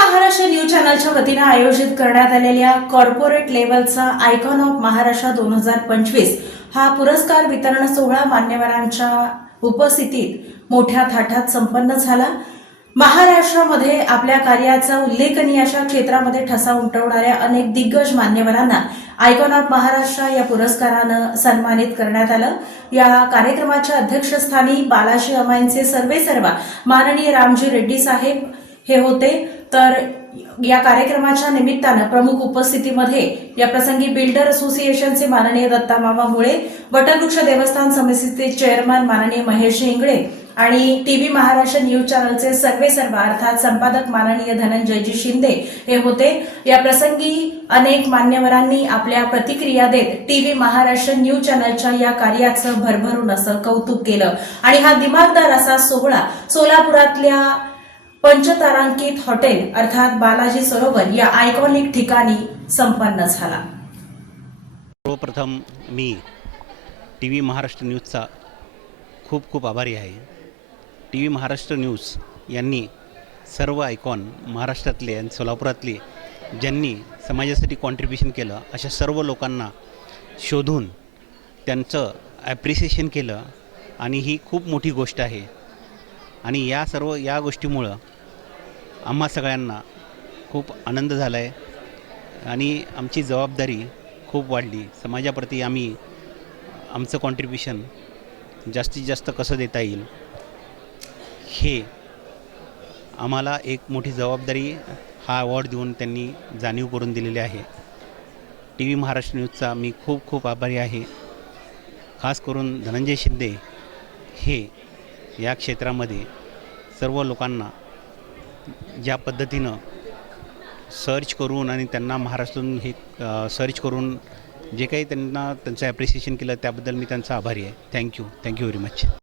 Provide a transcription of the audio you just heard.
Maharashtra news चॅनलच्या वतीने आयोजित करण्यात आलेल्या कॉर्पोरेट लेव्हलचा आयकॉन ऑफ महाराष्ट्र 2025 हा पुरस्कार वितरण सोहळा मान्यवरांच्या उपस्थितीत मोठ्या थाटात संपन्न झाला। महाराष्ट्रामध्ये आपल्या कार्याचा उल्लेखनीय अशा क्षेत्रामध्ये ठसा उमटवणाऱ्या अनेक दिग्गज मान्यवरांना आयकॉन ऑफ महाराष्ट्र या पुरस्कारानं सन्मानित करण्यात आलं। या कार्यक्रमाच्या अध्यक्षस्थानी बालाजी अमाईंचे सर्वेसर्वा माननीय रामजी रेड्डी साहेब हे होते। तर या कार्यक्रमाच्या निमित्तानं प्रमुख उपस्थितीमध्ये या प्रसंगी बिल्डर असोसिएशनचे माननीय दत्ता मामा मुळे, वटवृक्ष देवस्थान समितीचे चेअरमन माननीय महेश इंगळे आणि टीव्ही महाराष्ट्र न्यूज चॅनलचे सर्वेसर्वा अर्थात संपादक माननीय धनंजयजी शिंदे हे होते। या प्रसंगी अनेक मान्यवरांनी आपल्या प्रतिक्रिया देत टीव्ही महाराष्ट्र न्यूज चॅनलच्या या कार्याचं भरभरून असं कौतुक केलं आणि हा दिमागदार असा सोहळा सोलापुरातल्या पंचतारांकित हॉटेल अर्थात बालाजी सरोवर या आयकॉनिक ठिकाणी संपन्न झाला। सर्वप्रथम मी टीव्ही महाराष्ट्र न्यूजचा खूप खूप आभारी आहे। टीव्ही महाराष्ट्र न्यूज यांनी सर्व आयकॉन महाराष्ट्रातले आणि सोलापुरातले ज्यांनी समाजासाठी कॉन्ट्रिब्युशन केलं अशा सर्व लोकांना शोधून त्यांचं ॲप्रिसिएशन केलं आणि ही खूप मोठी गोष्ट आहे। आणि या गोष्टीमुळं आम्हा सगळ्यांना खूप आनंद झाला आहे आणि आमची जबाबदारी खूप वाढली। समाजाप्रती आम्ही आमचं कॉन्ट्रिब्युशन जास्तीत जास्त कसं देता येईल हे आम्हाला एक मोठी जबाबदारी हा अवॉर्ड देऊन त्यांनी जाणीव करून दिलेली आहे। टीव्ही महाराष्ट्र न्यूजचा मी खूप खूप आभारी आहे। खास करून धनंजय शिंदे हे या क्षेत्रामध्ये सर्व लोकांना ज्या पद्धतीनं सर्च करून आणि त्यांना महाराष्ट्रातून हे सर्च करून जे काही त्यांना त्यांचं ॲप्रिसिएशन केलं त्याबद्दल मी त्यांचा आभारी आहे। Thank you very much.